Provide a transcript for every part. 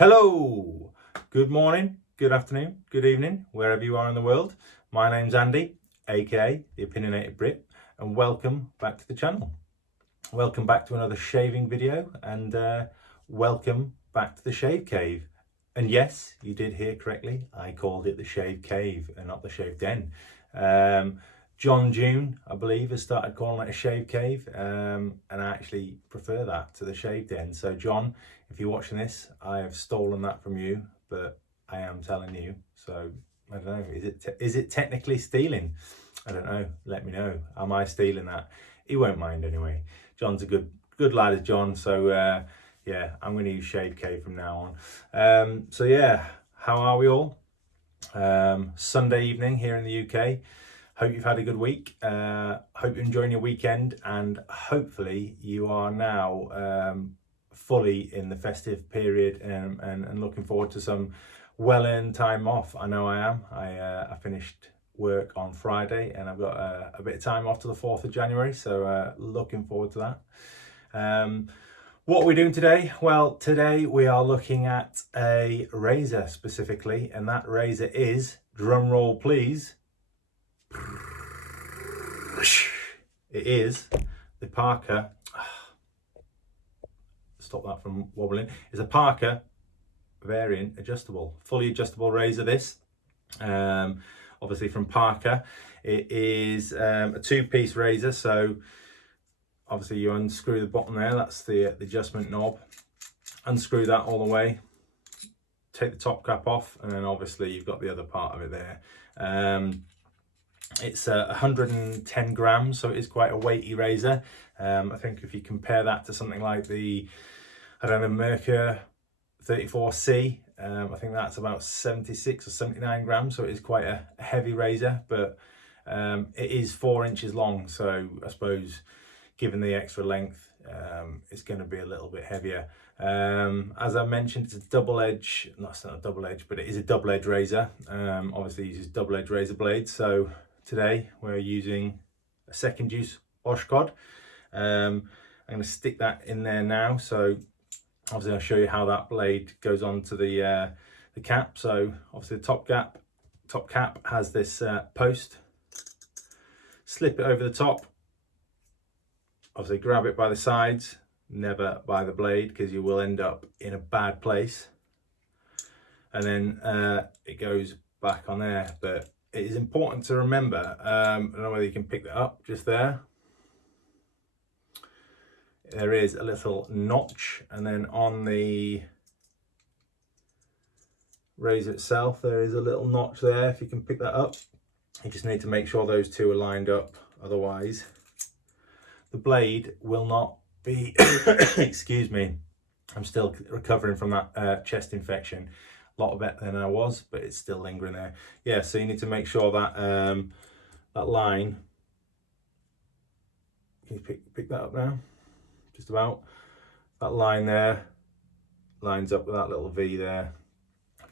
Hello, good morning, good afternoon, good evening, wherever you are in the world. My name's Andy, aka the Opinionated Brit, and welcome back to the channel. Welcome back to another shaving video, and welcome back to the Shave Cave. And yes, you did hear correctly, I called it the Shave Cave and not the Shave Den. John June, I believe, has started calling it a Shave Cave, and I actually prefer that to the Shave Den. So John, if you're watching this, I have stolen that from you, but I am telling you. So I don't know, is it technically stealing? I don't know, let me know. Am I stealing that? He won't mind anyway. John's a good lad, is John. So yeah, I'm going to use Shave Cave from now on. So yeah, how are we all? Sunday evening here in the UK. Hope you've had a good week. Hope you're enjoying your weekend, and hopefully you are now fully in the festive period and looking forward to some well-earned time off. I know I am. I finished work on Friday and I've got a bit of time off to the 4th of January, so looking forward to that. What are we doing today? Well, today we are looking at a razor specifically, and that razor is, drum roll please, it is the Parker, stop that from wobbling, it's a Parker variant adjustable, fully adjustable razor this, obviously from Parker. It is a two-piece razor, so obviously you unscrew the bottom there, that's the adjustment knob, unscrew that all the way, take the top cap off, and then obviously you've got the other part of it there. It's 110 grams, so it is quite a weighty razor. I think if you compare that to something like the, I don't know, Merkur 34C, I think that's about 76 or 79 grams, so it is quite a heavy razor, but it is 4 inches long, so I suppose given the extra length, it's going to be a little bit heavier. As I mentioned, it's a double-edge, no, it's not a double-edge, but it is a double-edge razor. Obviously it uses double-edge razor blades, so today we're using a second use Voshkod. I'm going to stick that in there now, so obviously I'll show you how that blade goes onto the cap. So obviously the top cap has this post, slip it over the top, obviously grab it by the sides, never by the blade, because you will end up in a bad place, and then it goes back on there. But it is important to remember, I don't know whether you can pick that up just there, there is a little notch, and then on the razor itself there is a little notch there, if you can pick that up. You just need to make sure those two are lined up, otherwise the blade will not be excuse me, I'm still recovering from that chest infection. A lot better than I was, but it's still lingering there. Yeah, so you need to make sure that that line, can you pick that up now? Just about. That line there lines up with that little V there.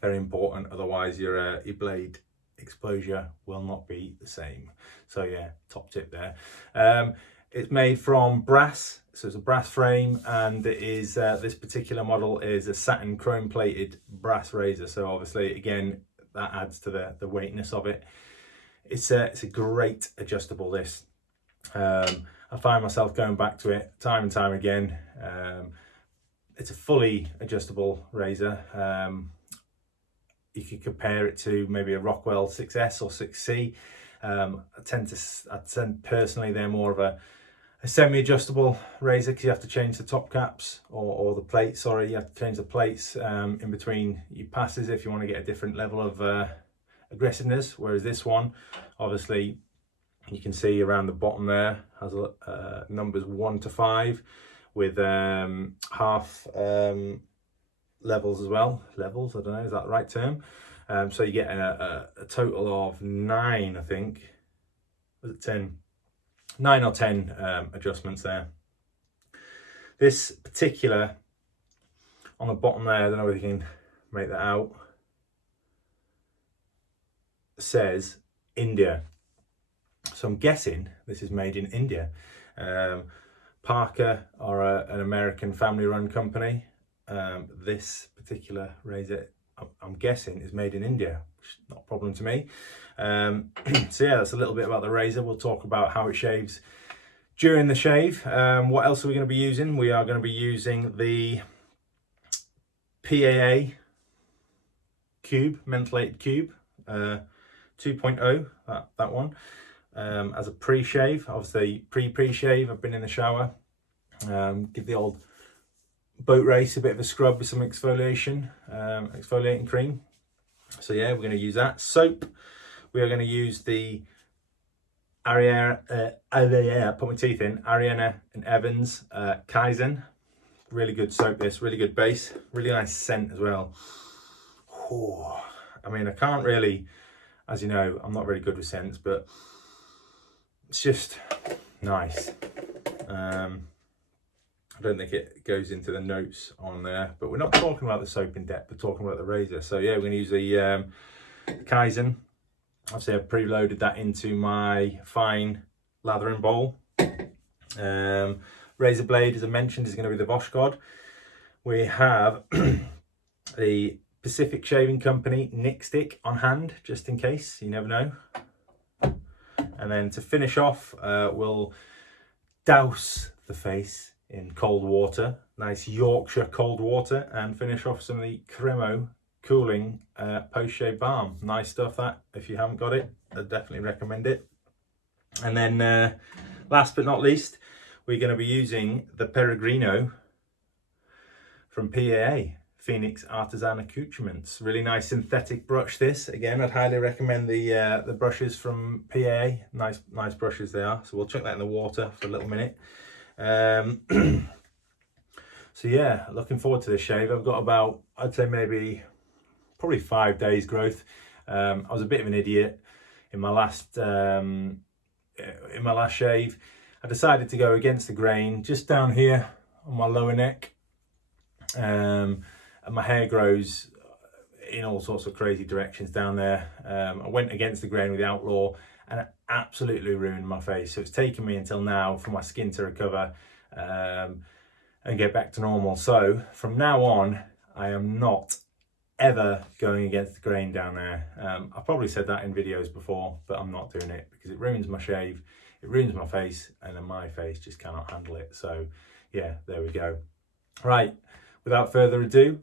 Very important, otherwise your blade exposure will not be the same. So yeah, top tip there. It's made from brass, so it's a brass frame, and it is this particular model is a satin chrome plated brass razor. So obviously again that adds to the weightiness of it. It's a great adjustable this. I find myself going back to it time and time again. It's a fully adjustable razor. You could compare it to maybe a Rockwell 6S or 6C. I tend personally, they're more of a semi-adjustable razor, because you have to change the top caps or the plates, sorry, you have to change the plates in between your passes if you want to get a different level of aggressiveness. Whereas this one, obviously you can see around the bottom there has numbers 1 to 5 with half levels as well. Levels, I don't know, is that the right term? So you get a total of 9, I think. Was it 10? 9 or 10 adjustments there. This particular, on the bottom there, I don't know if you can make that out, says India. So I'm guessing this is made in India. Parker are an American family-run company. This particular razor, I'm guessing, is made in India, which is not a problem to me. So yeah, that's a little bit about the razor. We'll talk about how it shaves during the shave. What else are we going to be using? We are going to be using the PAA Cube, mentholated cube, 2.0, that one, as a pre-shave. Obviously pre-shave, I've been in the shower, give the old boat race a bit of a scrub with some exfoliation, exfoliating cream. So yeah, we're going to use that. Soap, we are going to use the Ariana, put my teeth in, Ariana and Evans Kaizen. Really good soap this, really good base, really nice scent as well. Oh, I mean, I can't really, as you know, I'm not very good with scents, but it's just nice. I don't think it goes into the notes on there, but we're not talking about the soap in depth, we're talking about the razor. So yeah, we're going to use the Kaizen. Obviously I've preloaded that into my fine lathering bowl. Razor blade, as I mentioned, is going to be the Voshkod. We have the Pacific Shaving Company Nick Stick on hand, just in case, you never know. And then to finish off, we'll douse the face in cold water, nice Yorkshire cold water, and finish off some of the Cremo cooling post-shave balm. Nice stuff that. If you haven't got it, I'd definitely recommend it. And then last but not least, we're going to be using the Peregrino from PAA, PhoenixArtisanActruments. Really nice synthetic brush this. Again, I'd highly recommend the brushes from PAA. Nice brushes they are. So we'll chuck that in the water for a little minute. So yeah, looking forward to this shave. I've got about, I'd say probably 5 days growth. I was a bit of an idiot in my last shave. I decided to go against the grain just down here on my lower neck, and my hair grows in all sorts of crazy directions down there. I went against the grain with the Outlaw and it absolutely ruined my face. So it's taken me until now for my skin to recover and get back to normal. So from now on, I am not ever going against the grain down there. I've probably said that in videos before, but I'm not doing it because it ruins my shave, it ruins my face, and then my face just cannot handle it. So yeah, there we go. Right, without further ado,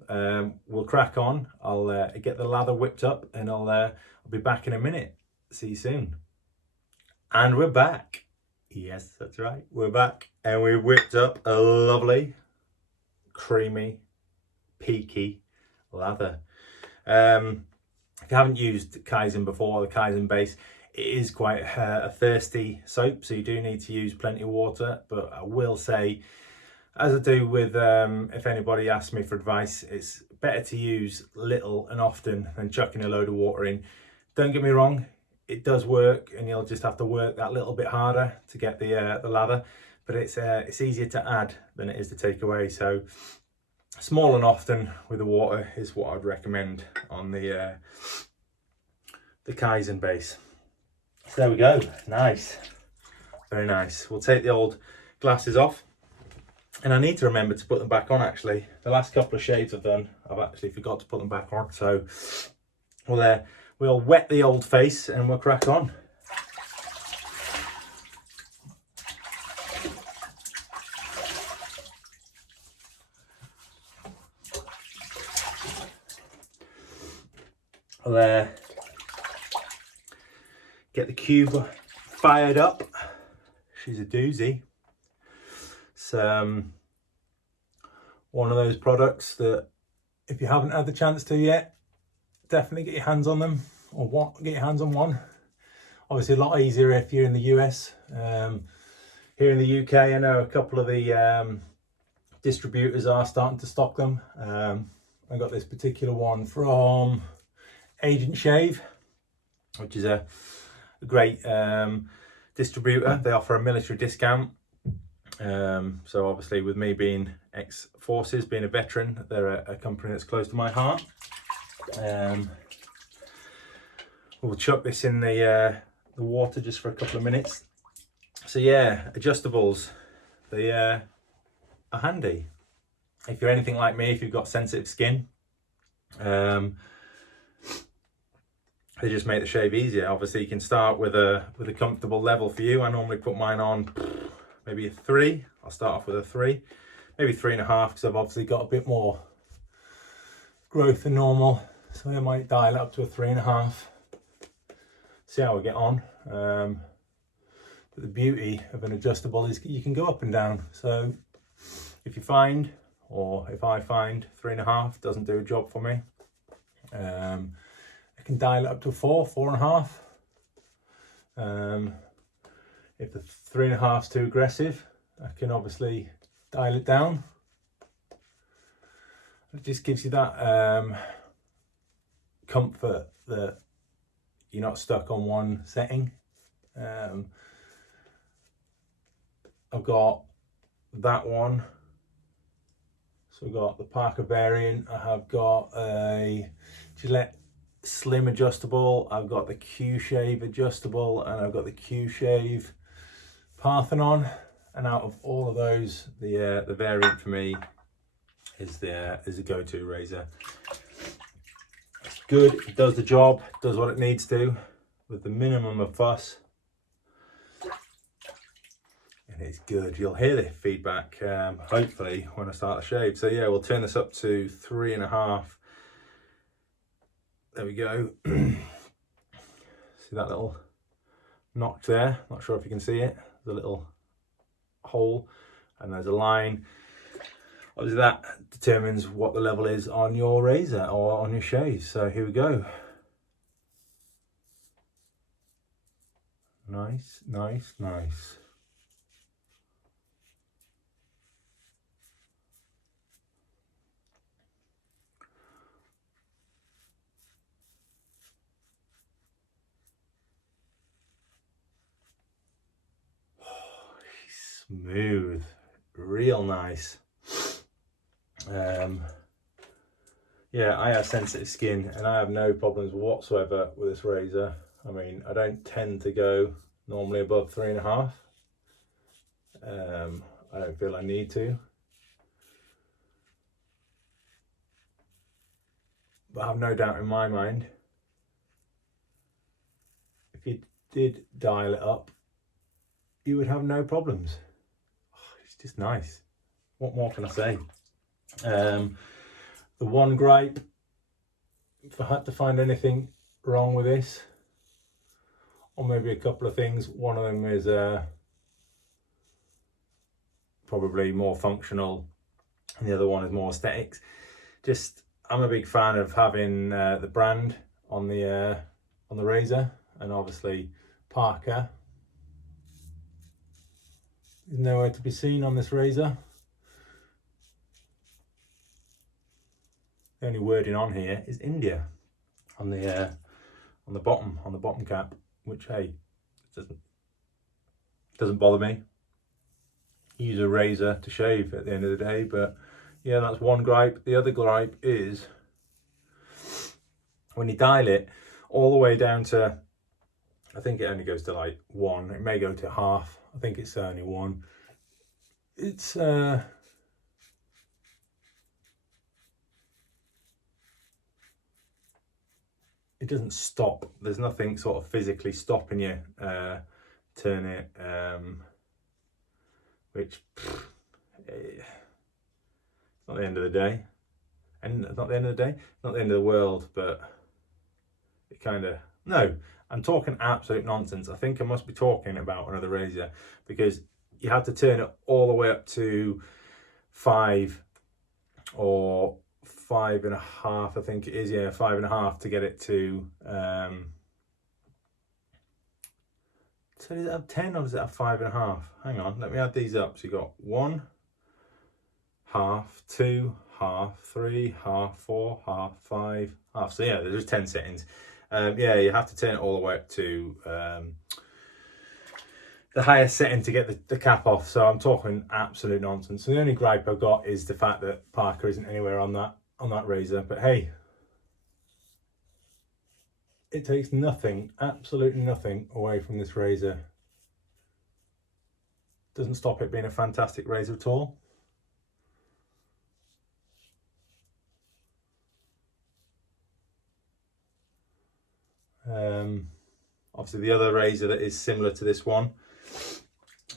we'll crack on. I'll get the lather whipped up and I'll be back in a minute. See you soon. And we're back. Yes, that's right, we're back. And we whipped up a lovely, creamy, peaky lather. If you haven't used Kaizen before, the Kaizen base, it is quite a thirsty soap, so you do need to use plenty of water. But I will say, as I do with, if anybody asks me for advice, it's better to use little and often than chucking a load of water in. Don't get me wrong, it does work, and you'll just have to work that little bit harder to get the lather. But it's easier to add than it is to take away. So small and often with the water is what I'd recommend on the Kaizen base. So there we go, nice, very nice. We'll take the old glasses off, and I need to remember to put them back on. Actually, the last couple of shaves I've done, I've actually forgot to put them back on. So we'll wet the old face and we'll crack on. We'll get the cube fired up. She's a doozy. It's one of those products that if you haven't had the chance to yet, definitely get your hands on them, or get your hands on one. Obviously a lot easier if you're in the US. Here in the UK, I know a couple of the distributors are starting to stock them. I got this particular one from Agent Shave, which is a great distributor. They offer a military discount. So obviously with me being ex-forces, being a veteran, they're a company that's close to my heart. We'll chuck this in the water just for a couple of minutes. So yeah, adjustables, they are handy. if you're anything like me, if you've got sensitive skin, they just make the shave easier. Obviously you can start with a comfortable level for you. I normally put mine on maybe a 3. I'll start off with a 3, maybe 3.5, because I've obviously got a bit more growth than normal, so I might dial it up to a 3.5. See how we get on. But the beauty of an adjustable is you can go up and down. So if you find, or if I find 3.5 doesn't do a job for me, I can dial it up to 4, 4.5. If the 3.5 is too aggressive, I can obviously dial it down. It just gives you that comfort that you're not stuck on one setting. I've got that one. So I've got the Parker variant. I have got a Gillette Slim adjustable. I've got the Q Shave adjustable, and I've got the Q Shave Parthenon. And out of all of those, the variant for me is the go-to razor. It's good. It does the job. Does what it needs to, with the minimum of fuss. And it's good. You'll hear the feedback hopefully when I start the shave. So yeah, we'll turn this up to 3.5. There we go. See that little notch there? Not sure if you can see it. There's a little hole and there's a line. Obviously that determines what the level is on your razor or on your shave. So here we go. Nice, nice, nice. Smooth, real nice. Yeah, I have sensitive skin and I have no problems whatsoever with this razor. I mean, I don't tend to go normally above 3.5. I don't feel I need to, but I have no doubt in my mind, if you did dial it up, you would have no problems. It's just nice. What more can I say? The one gripe, if I had to find anything wrong with this, or maybe a couple of things, one of them is probably more functional and the other one is more aesthetics. Just, I'm a big fan of having the brand on the razor, and obviously Parker is nowhere to be seen on this razor. The only wording on here is India on the bottom cap, which, hey, doesn't bother me. Use a razor to shave at the end of the day. But yeah, that's one gripe. The other gripe is when you dial it all the way down to, I think it only goes to like 1. It may go to half. I think it's only 1. It's it doesn't stop. There's nothing sort of physically stopping you turn it, which it's not the end of the day, and it's not the end of the day, it's not the end of the world, but it kind of, no, I'm talking absolute nonsense. I think I must be talking about another razor, because you have to turn it all the way up to 5 or 5.5, I think it is, yeah, 5.5 to get it to so does it have 10 or does it have 5.5? Hang on, let me add these up. So you got 1, half, 2, half, 3, half, 4, half, 5, half. So yeah, there's 10 settings. Yeah, you have to turn it all the way up to the highest setting to get the cap off. So I'm talking absolute nonsense. So the only gripe I've got is the fact that Parker isn't anywhere on that razor. But hey, it takes nothing, absolutely nothing away from this razor. Doesn't stop it being a fantastic razor at all. Obviously the other razor that is similar to this one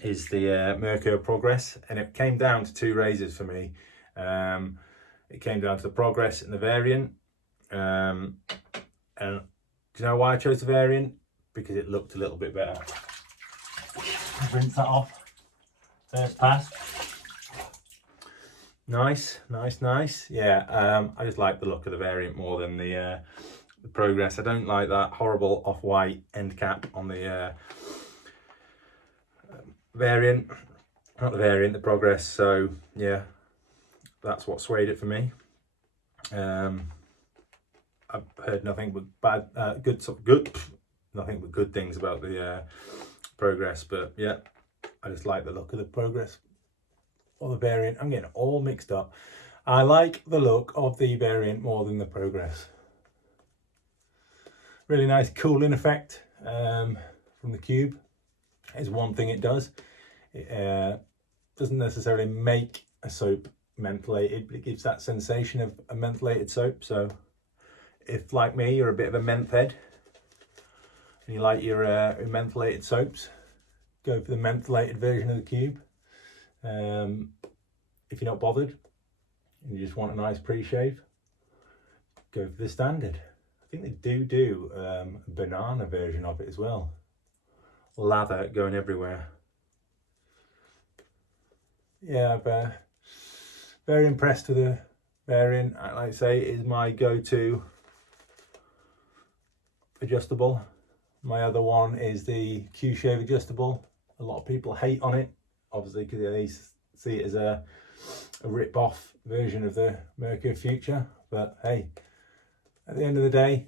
is the Mercure Progress, and it came down to two razors for me. It came down to the Progress and the Variant. And do you know why I chose the Variant? Because it looked a little bit better. Rinse that off. First pass. Nice, nice, nice. Yeah, I just like the look of the Variant more than the Progress. I don't like that horrible off-white end cap on the Variant. Not the Variant, the Progress. So yeah, that's what swayed it for me. I've heard nothing but nothing but good things about the Progress, but yeah, I just like the look of the Progress or the Variant. I'm getting all mixed up. I like the look of the Variant more than the Progress. Really nice cooling effect from the Cube is one thing it does. It doesn't necessarily make a soap mentholated, but it gives that sensation of a mentholated soap. So if, like me, you're a bit of a menth head and you like your mentholated soaps, go for the mentholated version of the Cube. If you're not bothered and you just want a nice pre-shave, go for the standard. I think they do a banana version of it as well. Lather going everywhere. Yeah, I'm very impressed with the Variant. Like I say, it is my go-to adjustable. My other one is the Q-Shave adjustable. A lot of people hate on it, obviously, because they see it as a rip-off version of the Mercure Future. But hey, at the end of the day,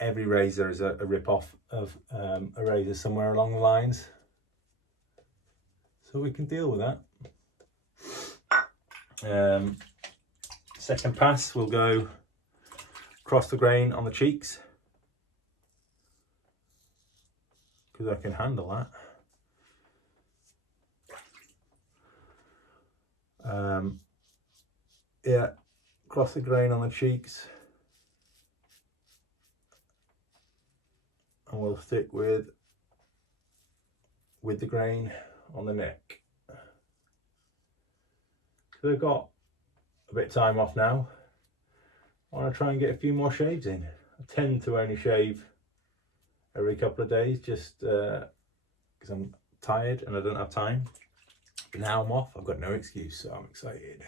every razor is a rip-off of a razor somewhere along the lines. So we can deal with that. Second pass, we'll go across the grain on the cheeks, because I can handle that. Yeah, across the grain on the cheeks, and we'll stick with the grain on the neck. So I've got a bit of time off now. I want to try and get a few more shaves in. I tend to only shave every couple of days, just because I'm tired and I don't have time. But now I'm off, I've got no excuse, so I'm excited.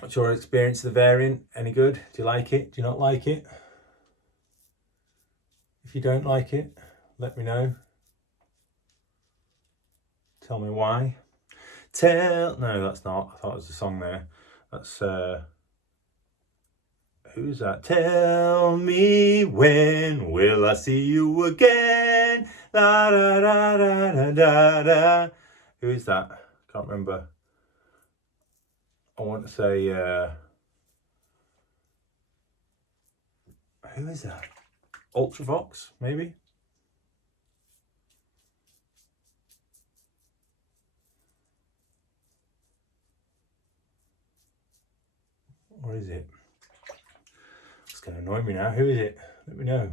What's your experience of the Variant? Any good? Do you like it? Do you not like it? If you don't like it, let me know. Tell me why. No, that's not. I thought it was a song there. That's who's that? Tell me, when will I see you again? La da da da da da da. Who is that? Can't remember. I want to say who is that? Ultravox, maybe? Or is it? It's going to annoy me now. Who is it? Let me know.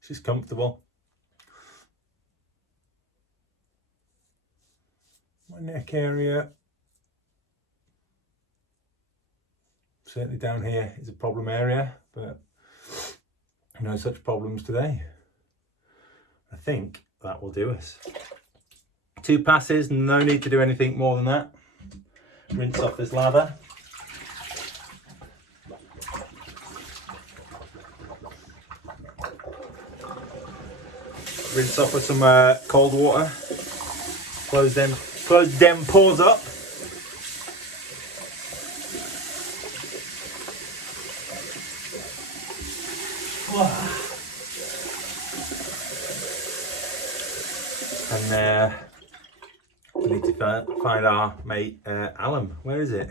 She's comfortable. My neck area, certainly down here, is a problem area, but no such problems today. I think that will do us. 2 passes, no need to do anything more than that. Rinse off this lather. Rinse off with some cold water. Close them pores up. And we need to find our mate Alan. Where is it?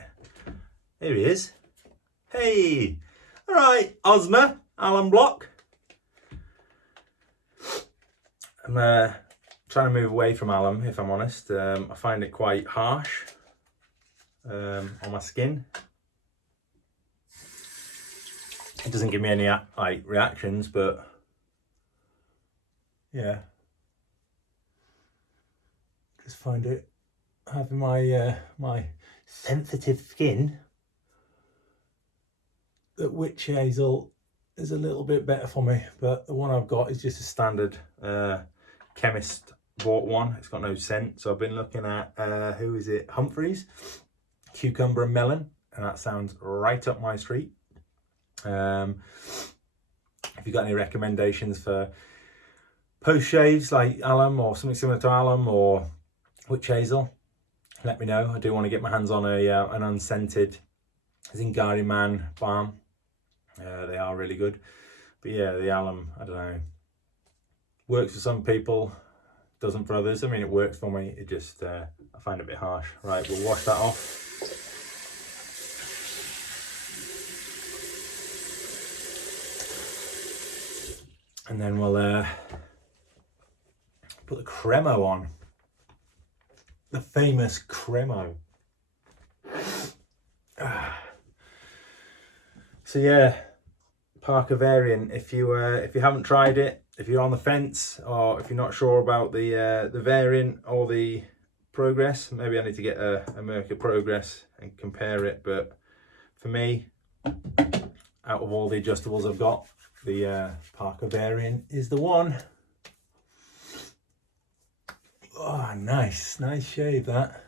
Here he is. Hey! Alright, Ozma, Alan Block. I'm trying to move away from alum, if I'm honest. I find it quite harsh on my skin. It doesn't give me any like reactions, but yeah, just find it, having my my sensitive skin, that witch hazel is a little bit better for me, but the one I've got is just a standard chemist bought one. It's got no scent, so I've been looking at who is it, Humphreys cucumber and melon, and that sounds right up my street. If you've got any recommendations for post shaves like alum or something similar to alum or witch hazel, let me know. I do want to get my hands on an unscented Zingari Man balm. They are really good, but yeah, the alum, I don't know, works for some people, doesn't for others. I mean, it works for me, it just I find it a bit harsh. Right, we'll wash that off. And then we'll put the Cremo on. The famous Cremo. So yeah, Parker variant. If you haven't tried it, if you're on the fence, or if you're not sure about the variant or the Progress, maybe I need to get a Merca Progress and compare it. But for me, out of all the adjustables I've got, the Parker variant is the one. Oh, nice shave that.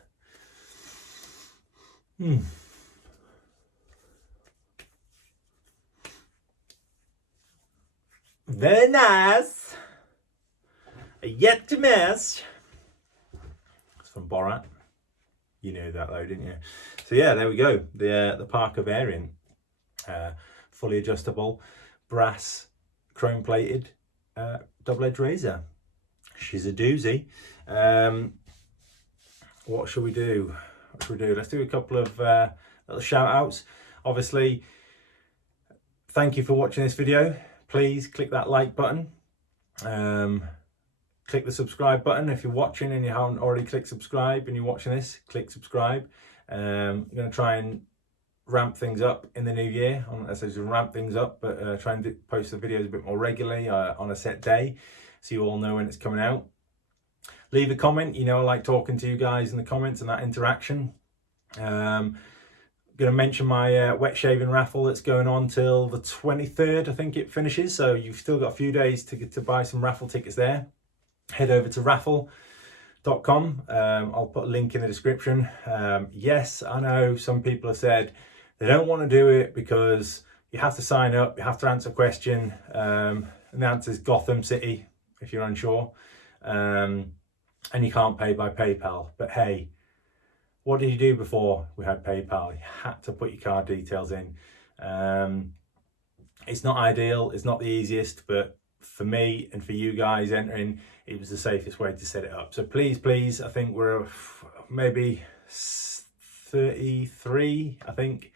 Very nice. Yet to miss. It's from Borat. You knew that though, didn't you? So yeah, there we go. The Parker variant, fully adjustable, brass, chrome plated, double-edged razor. She's a doozy. What should we do? Let's do a couple of little shout outs. Obviously, thank you for watching this video. Please click that like button. Click the subscribe button if you're watching and you haven't already clicked subscribe and you're watching this. Click subscribe. I'm going to try and ramp things up in the new year. I'm not necessarily ramp things up, but try and post the videos a bit more regularly on a set day, so you all know when it's coming out. Leave a comment. You know, I like talking to you guys in the comments and that interaction. Going to mention my wet shaving raffle that's going on till the 23rd, I think it finishes, so you've still got a few days to buy some raffle tickets there. Head over to raffle.com. I'll put a link in the description. Yes, I know some people have said they don't want to do it because you have to sign up, you have to answer a question, and the answer is Gotham City if you're unsure, and you can't pay by PayPal. But hey, what did you do before we had PayPal? You had to put your card details in. It's not ideal, it's not the easiest, but for me and for you guys entering, it was the safest way to set it up. So please, I think we're maybe 33, I think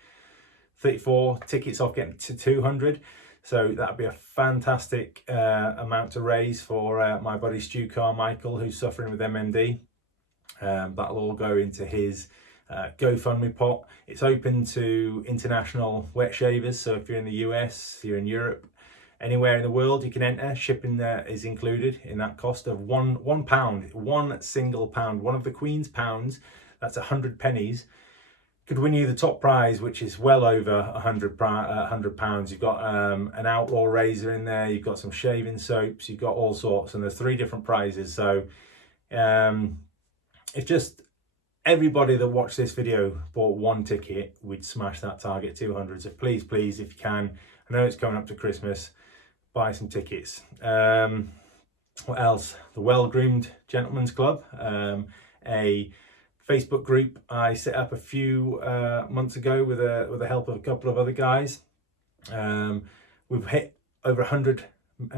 34 tickets off getting to 200. So that'd be a fantastic amount to raise for my buddy Stu Carmichael, who's suffering with MND. That'll all go into his GoFundMe pot. It's open to international wet shavers, so if you're in the US, you're in Europe, anywhere in the world you can enter. Shipping is included in that cost of £1, one single pound. One of the Queen's pounds, that's 100 pennies, could win you the top prize, which is well over £100. You've got an outlaw razor in there, you've got some shaving soaps, you've got all sorts, and there's 3 different prizes. So if just everybody that watched this video bought 1 ticket, we'd smash that target 200. So please, if you can, I know it's coming up to Christmas, buy some tickets. What else? The Well Groomed Gentlemen's Club, a Facebook group I set up a few months ago with the help of a couple of other guys. We've hit over 100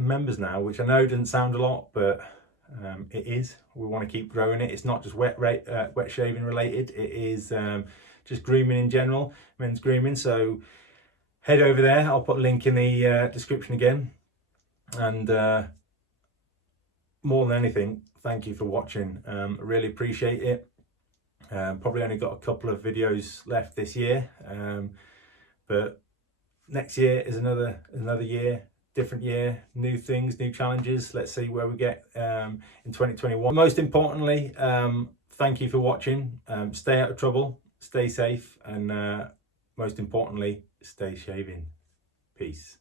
members now, which I know doesn't sound a lot, but it is. We want to keep growing it. It's not just wet shaving related, it is just grooming in general, men's grooming. So head over there, I'll put a link in the description again, and more than anything, thank you for watching. I really appreciate it. Probably only got a couple of videos left this year, but next year is another year, different year, new things, new challenges. Let's see where we get in 2021. Most importantly, thank you for watching. Stay out of trouble, stay safe, and most importantly, stay shaving. Peace.